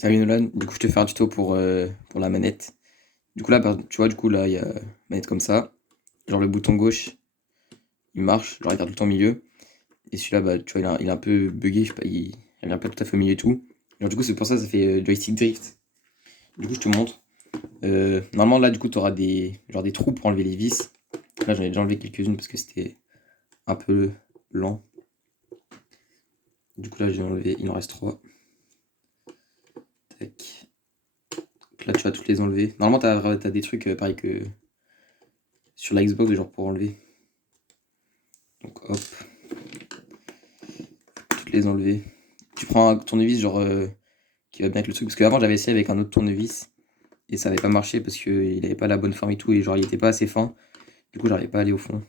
Salut Nolan, du coup je te fais un tuto pour la manette. Du coup là, tu vois, du coup là il y a une manette comme ça. Genre le bouton gauche, il marche, genre il regarde tout le temps au milieu. Et celui-là, bah tu vois, il est un peu bugué, je sais pas, il vient pas tout à fait au milieu et tout. Genre du coup c'est pour ça ça fait joystick drift. Du coup je te montre. Normalement là du coup tu auras des trous pour enlever les vis. Là j'en ai déjà enlevé quelques-unes parce que c'était un peu lent. Du coup là j'ai enlevé, il en reste 3. Tac. Donc là tu vas toutes les enlever. Normalement t'as des trucs pareil que sur la Xbox genre pour enlever. Donc hop, toutes les enlever. Tu prends un tournevis genre qui va bien avec le truc. Parce qu'avant j'avais essayé avec un autre tournevis et ça avait pas marché parce qu'il avait pas la bonne forme et tout et genre il était pas assez fin. Du coup j'arrivais pas à aller au fond.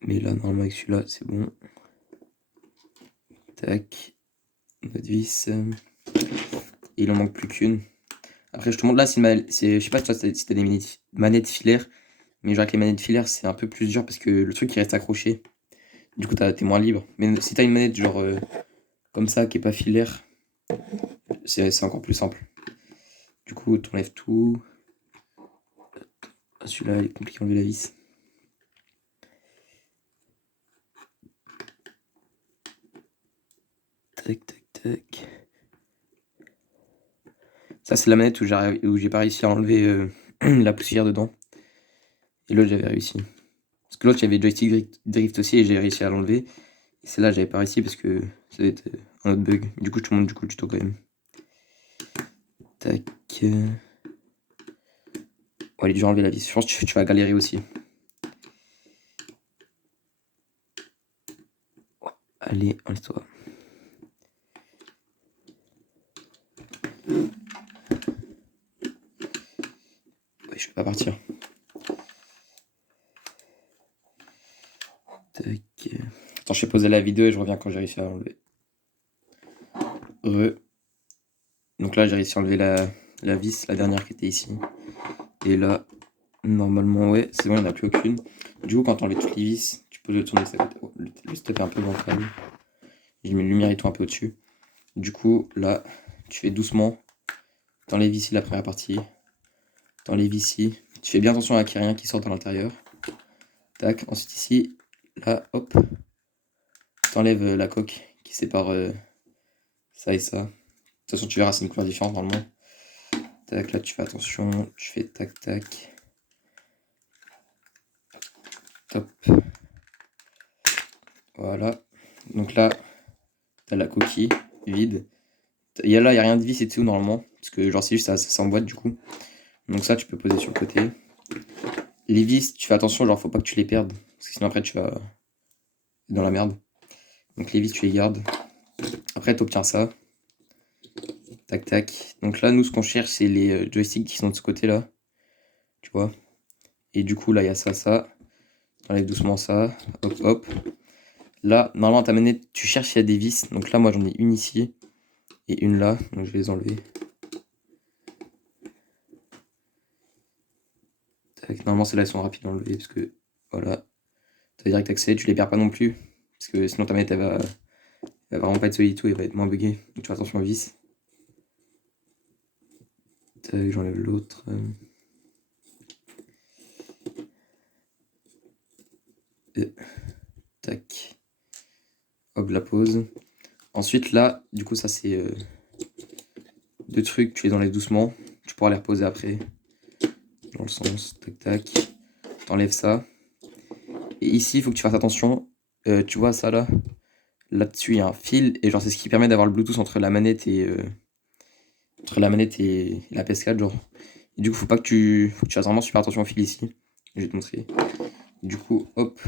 Mais là normalement avec celui-là c'est bon. Tac, notre vis. Et il en manque plus qu'une. Après je te montre là, je sais pas si t'as des manettes filaires. Mais genre avec les manettes filaires c'est un peu plus dur parce que le truc il reste accroché. Du coup t'es moins libre. Mais si t'as une manette genre comme ça qui est pas filaire, c'est encore plus simple. Du coup, t'enlèves tout. Ah, celui-là, il est compliqué à enlever la vis. Tac, tac, tac. Ça, c'est la manette où j'ai pas réussi à enlever la poussière dedans. Et l'autre, j'avais réussi. Parce que l'autre, il y avait joystick drift aussi et j'ai réussi à l'enlever. Et celle-là, j'avais pas réussi parce que ça devait être un autre bug. Du coup, je te montre du coup le tuto quand même. Tac. Bon, allez, déjà enlever la vis. Je pense que tu vas galérer aussi. Ouais. Allez, enlève-toi. Ouais, je peux pas partir. Tac. Attends, je vais poser la vidéo et je reviens quand j'ai réussi à l'enlever. Donc là, j'ai réussi à enlever la vis, la dernière qui était ici. Et là, normalement, ouais, c'est bon, il n'y en a plus aucune. Du coup, quand tu enlèves toutes les vis, tu peux le tourner ça. Oh, le step est un peu bancal. J'ai mis une lumière et tout un peu au-dessus. Du coup, là, tu fais doucement. T'enlèves ici la première partie. T'enlèves ici. Tu fais bien attention à qu'il n'y ait rien qui sorte à l'intérieur. Tac. Ensuite, ici, là, hop. T'enlèves la coque qui sépare ça et ça. De toute façon, tu verras, c'est une couleur différente normalement. Tac, là, tu fais attention. Tu fais tac, tac. Top. Voilà. Donc là, t'as la coquille vide. Là, il n'y a rien de vis et tout normalement. Parce que genre c'est juste ça s'emboîte du coup. Donc ça, tu peux poser sur le côté. Les vis, tu fais attention, genre faut pas que tu les perdes. Parce que sinon après tu vas dans la merde. Donc les vis, tu les gardes. Après, tu obtiens ça. Tac, tac. Donc là, nous, ce qu'on cherche, c'est les joysticks qui sont de ce côté-là. Tu vois. Et du coup, là, il y a ça, ça. T'enlèves doucement ça. Hop, hop. Là, normalement, ta manette, tu cherches s'il y a des vis. Donc là, moi, j'en ai une ici. Et une là. Donc je vais les enlever. Tac. Normalement, celles-là, elles sont rapides à enlever. Parce que, voilà. T'as direct accès. Tu les perds pas non plus. Parce que sinon, ta manette, elle va vraiment pas être solide et tout. Elle va être moins buggée. Donc tu fais attention aux vis. Tac, j'enlève l'autre. Tac. Hop, je la pose. Ensuite, là, du coup, ça, c'est deux trucs. Tu les enlèves doucement. Tu pourras les reposer après. Dans le sens. Tac, tac. T'enlèves ça. Et ici, il faut que tu fasses attention. Tu vois ça là? Là-dessus, il y a un fil. Et genre, c'est ce qui permet d'avoir le Bluetooth entre la manette et la PS4, genre. Et du coup, faut que tu fasses vraiment super attention au fil ici. Je vais te montrer. Du coup, hop.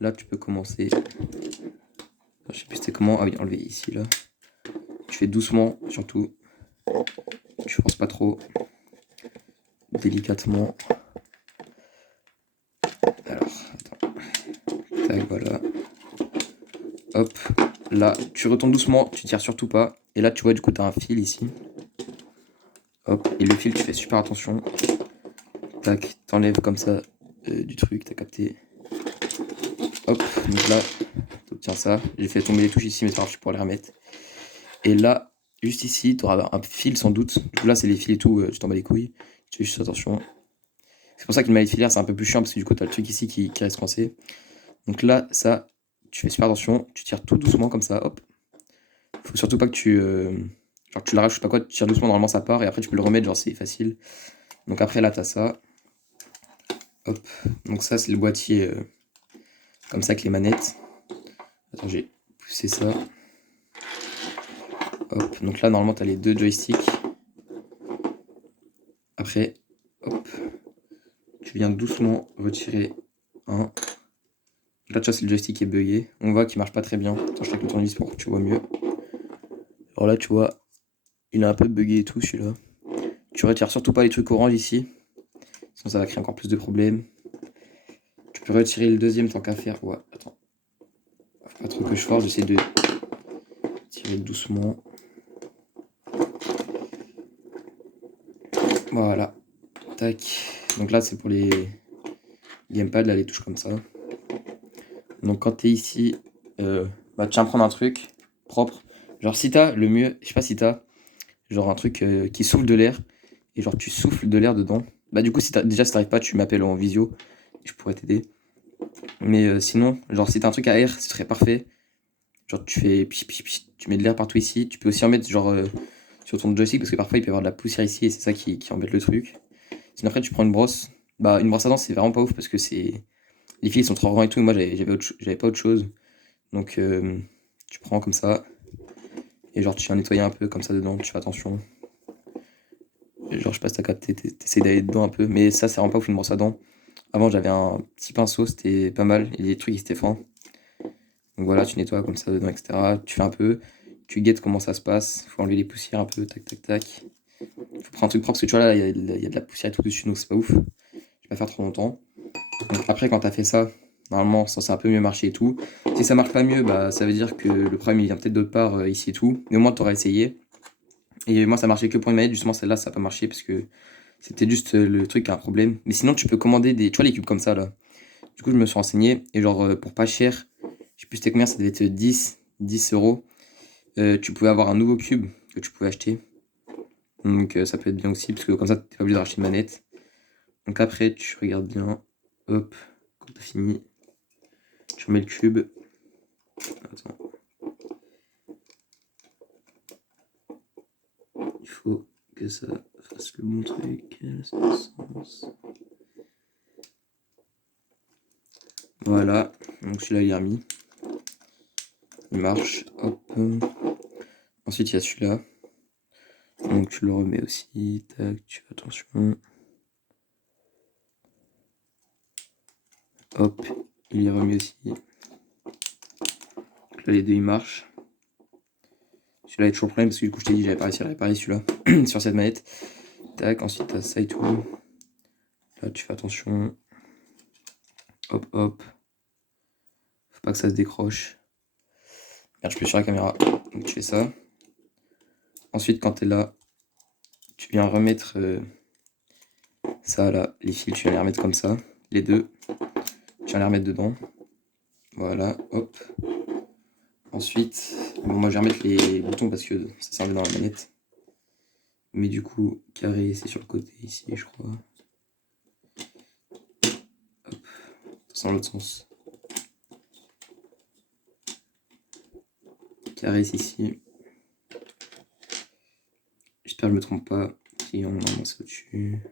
Là, tu peux commencer. Je sais plus c'était comment. Ah oui, enlever ici, là. Tu fais doucement, surtout. Tu forces pas trop. Délicatement. Alors, attends. Tac, voilà. Hop. Là, tu retournes doucement. Tu tires surtout pas. Et là, tu vois, du coup, tu as un fil ici. Hop. Et le fil, tu fais super attention. Tac. T'enlèves comme ça du truc. T'as capté. Hop. Donc là, t'obtiens ça. J'ai fait tomber les touches ici, mais c'est pas grave, je pourrais les remettre. Et là, juste ici, tu auras un fil sans doute. Du coup, là, c'est les fils et tout, tu t'en bats les couilles. Tu fais juste attention. C'est pour ça qu'une mallette filaire, c'est un peu plus chiant parce que du coup, tu as le truc ici qui reste coincé. Donc là, ça, tu fais super attention. Tu tires tout doucement comme ça, hop. Faut surtout pas que genre, tu l'arraches, je sais pas quoi, tu tires doucement, normalement ça part et après tu peux le remettre, genre c'est facile. Donc après, là, t'as ça. Hop. Donc ça, c'est le boîtier comme ça avec les manettes. Attends, j'ai poussé ça. Hop. Donc là, normalement, t'as les deux joysticks. Après, hop. Tu viens doucement retirer un. Là, tu vois, c'est le joystick qui est bugué. On voit qu'il marche pas très bien. Attends, je fais le tournevis pour que tu vois mieux. Alors là, tu vois, il est un peu bugué et tout, celui-là. Tu retires surtout pas les trucs orange ici. Sinon, ça va créer encore plus de problèmes. Tu peux retirer le deuxième tant qu'à faire. Ouais, attends. Faut pas trop que je force, j'essaie de tirer doucement. Voilà. Tac. Donc là, c'est pour les gamepads, là, les touches comme ça. Donc quand t'es ici, bah tu viens prendre un truc propre. Genre si t'as le mieux, je sais pas si t'as genre un truc qui souffle de l'air et genre tu souffles de l'air dedans. Bah du coup si déjà si t'arrives pas tu m'appelles en visio et je pourrais t'aider. Mais sinon genre si t'as un truc à air ce serait parfait. Genre tu fais tu mets de l'air partout ici. Tu peux aussi en mettre genre sur ton joystick parce que parfois il peut y avoir de la poussière ici et c'est ça qui embête le truc. Sinon après tu prends une brosse. Bah une brosse à dents c'est vraiment pas ouf parce que c'est les fils sont trop grands et tout et moi j'avais pas autre chose. Donc tu prends comme ça et genre tu viens nettoyer un peu comme ça dedans, tu fais attention. Et genre je passe ta capté, t'essayes d'aller dedans un peu, mais ça c'est vraiment pas ouf une brosse à dents. Avant j'avais un petit pinceau, c'était pas mal, et les trucs ils étaient fins. Donc voilà, tu nettoies comme ça dedans, etc. Tu fais un peu, tu guettes comment ça se passe, faut enlever les poussières un peu, tac tac tac. Faut prendre un truc propre parce que tu vois là il y a de la poussière et tout dessus donc c'est pas ouf. Je vais pas faire trop longtemps. Donc après quand t'as fait ça, normalement ça c'est un peu mieux marché et tout. Si ça marche pas mieux, bah ça veut dire que le problème il vient peut-être d'autre part ici et tout. Mais au moins t'auras essayé. Et moi ça marchait que pour une manette, justement celle-là ça a pas marché parce que c'était juste le truc qui a un problème. Mais sinon tu peux commander des. Tu vois les cubes comme ça là. Du coup je me suis renseigné et genre pour pas cher, je sais plus c'était combien, ça devait être 10 euros. Tu pouvais avoir un nouveau cube que tu pouvais acheter. Donc ça peut être bien aussi parce que comme ça t'es pas obligé de racheter une manette. Donc après tu regardes bien. Hop, quand t'as fini, tu remets le cube. Attends. Il faut que ça fasse le bon truc. Voilà, donc celui-là il est remis. Il marche. Hop. Ensuite il y a celui-là. Donc tu le remets aussi. Tac, tu fais attention. Hop, il est remis aussi. Donc là les deux ils marchent. Celui-là est toujours plein parce que du coup je t'ai dit j'avais pas réussi à le réparer celui-là sur cette manette. Tac, ensuite t'as ça et tout. Là tu fais attention. Hop hop. Faut pas que ça se décroche. Regarde, je peux sur la caméra. Donc tu fais ça. Ensuite quand t'es là, tu viens remettre ça là, les fils, tu viens les remettre comme ça. Les deux. Tu viens les remettre dedans. Voilà, hop. Ensuite, bon, moi je vais remettre les boutons parce que ça servait dans la manette. Mais du coup, carré, c'est sur le côté ici, je crois. Hop, c'est dans l'autre sens. Carré, c'est ici. J'espère que je me trompe pas. Triangle, normalement c'est au-dessus.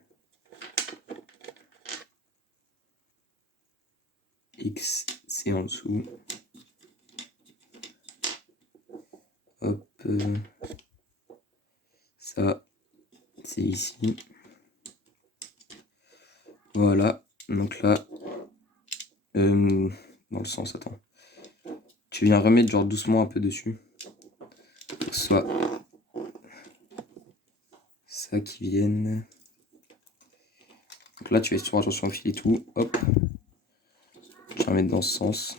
X, c'est en dessous. Hop. Ça, c'est ici. Voilà. Donc là, dans le sens, attends. Tu viens remettre genre doucement un peu dessus. Pour que ce soit ça qui vienne. Donc là, tu vas faire attention au fil et tout. Hop. Je vais remettre dans ce sens.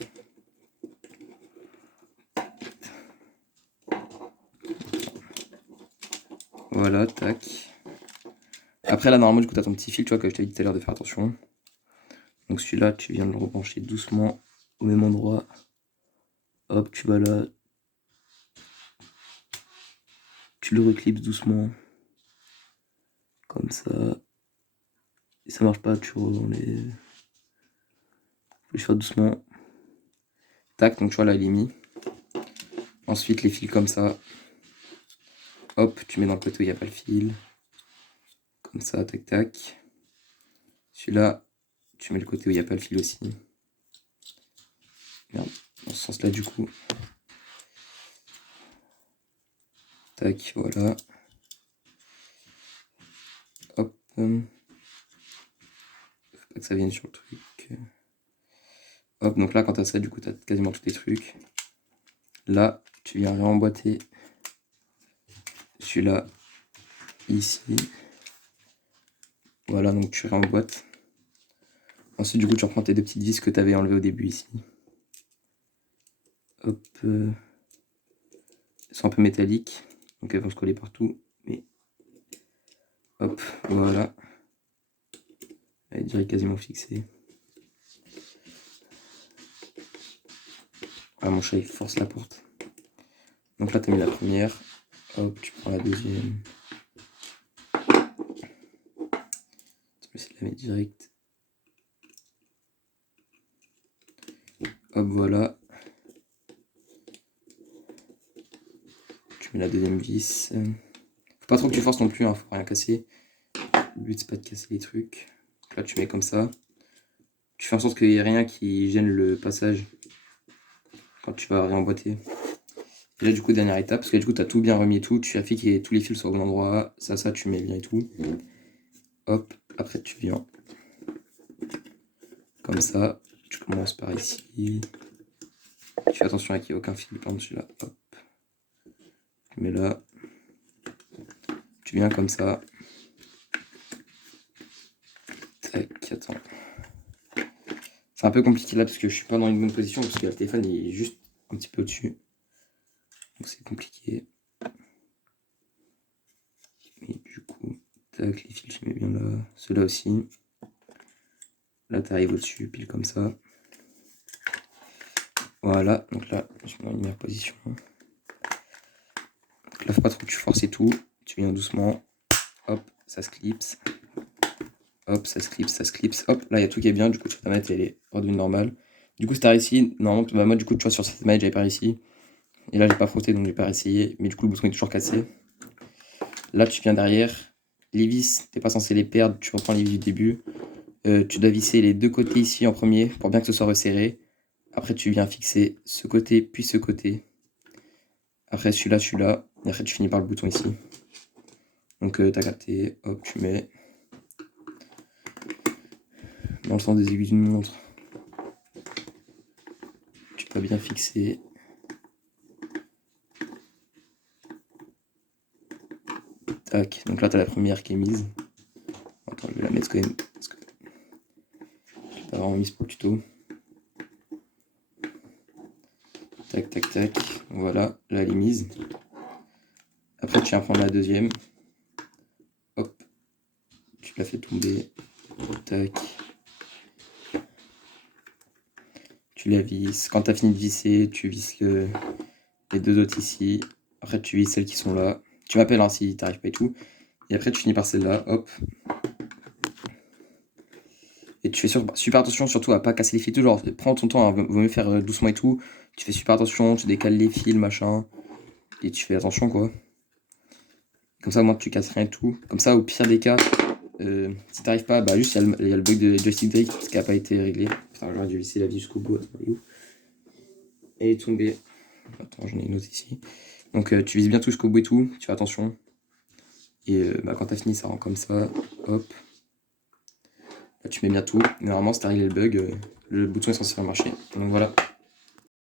Voilà, tac. Après là, normalement, du coup, tu as ton petit fil, tu vois, que je t'avais dit tout à l'heure de faire attention. Donc celui-là, tu viens de le rebrancher doucement au même endroit. Hop, tu vas là. tu le reclipses doucement. Comme ça. Et ça marche pas, tu les... Faut que je fasse doucement. Tac, donc tu vois là il est mis. Ensuite les fils comme ça. Hop, tu mets dans le côté où il n'y a pas le fil. Comme ça, tac tac. Celui-là, tu mets le côté où il n'y a pas le fil aussi. Merde, dans ce sens-là du coup. Tac, voilà. Hop. Faut pas que ça vienne sur le truc. Hop, donc là quand t'as ça, du coup t'as quasiment tous tes trucs. Là, tu viens réemboîter celui-là ici. Voilà, donc tu réemboîtes. Ensuite, du coup, tu reprends tes deux petites vis que tu avais enlevées au début ici. Hop. Elles sont un peu métalliques, donc elles vont se coller partout. Mais hop, voilà. Elle est déjà quasiment fixée. Ah, mon chat il force la porte. Donc là, tu as mis la première. Hop, tu prends la deuxième. Tu peux essayer de la mettre direct. Hop, voilà. Tu mets la deuxième vis. Faut pas trop que tu forces non plus, hein, faut rien casser. Le but, c'est pas de casser les trucs. Donc là, tu mets comme ça. Tu fais en sorte qu'il n'y ait rien qui gêne le passage quand tu vas réemboîter. Et là, du coup, dernière étape, parce que du coup, tu as tout bien remis et tout. Tu vérifies que tous les fils sont au bon endroit. Ça, tu mets bien et tout. Hop, après, tu viens comme ça. Tu commences par ici. Tu fais attention à qu'il n'y ait aucun fil par-dessus là. Hop. Tu mets là. Tu viens comme ça. Tac, attends. C'est un peu compliqué là parce que je suis pas dans une bonne position parce que le téléphone il est juste un petit peu au-dessus. Donc c'est compliqué. Et du coup, tac, les fils je mets bien là. Ceux-là aussi. Là tu arrives au-dessus, pile comme ça. Voilà, donc là je mets dans une meilleure position. Donc là faut pas trop que tu forces et tout. Tu viens doucement. Hop, ça se clipse. Hop, ça se clipse, ça se clipse. Hop, là il y a tout qui est bien. Du coup, ta manette elle est redevenue normale. Du coup, si t'as réussi, normalement, bah, moi du coup, tu vois, sur cette manette j'avais pas réussi. Et là, j'ai pas frotté donc j'ai pas réessayé. Mais du coup, le bouton est toujours cassé. Là, tu viens derrière. Les vis, t'es pas censé les perdre. Tu reprends les vis du début. Tu dois visser les deux côtés ici en premier pour bien que ce soit resserré. Après, tu viens fixer ce côté puis ce côté. Après, celui-là, celui-là. Et après, tu finis par le bouton ici. Donc, t'as capté. Hop, tu mets. Dans le sens des aiguilles d'une montre. Tu peux bien fixer. Tac. Donc là, t'as la première qui est mise. Attends, je vais la mettre quand même. Parce que je l'ai pas vraiment mise pour le tuto. Tac, tac, tac. Voilà, là, elle est mise. Après, tu viens prendre la deuxième. Hop. Tu la fais tomber. Tac. Tu la visses. Quand tu as fini de visser, tu visses les deux autres ici. Après, tu visses celles qui sont là. Tu m'appelles hein, si t'arrives pas et tout. Et après, tu finis par celle-là. Hop. Et tu fais super attention surtout à pas casser les fils. Toujours, prends ton temps. Hein, vaut mieux faire doucement et tout. Tu fais super attention. Tu décales les fils, machin. Et tu fais attention, quoi. Comme ça, au moins, tu casses rien et tout. Comme ça, au pire des cas, si t'arrives pas, bah juste, il y a le bug de joystick drift qui n'a pas été réglé. Putain, j'aurais dû laisser la vie jusqu'au bout. Attends, elle est tombée. Attends, j'en ai une autre ici. Donc, tu vises bien tout jusqu'au bout et tout. Tu fais attention. Et bah, quand t'as fini, ça rend comme ça. Hop. Là, tu mets bien tout. Et normalement, si t'as réglé le bug, le bouton est censé marcher. Donc voilà.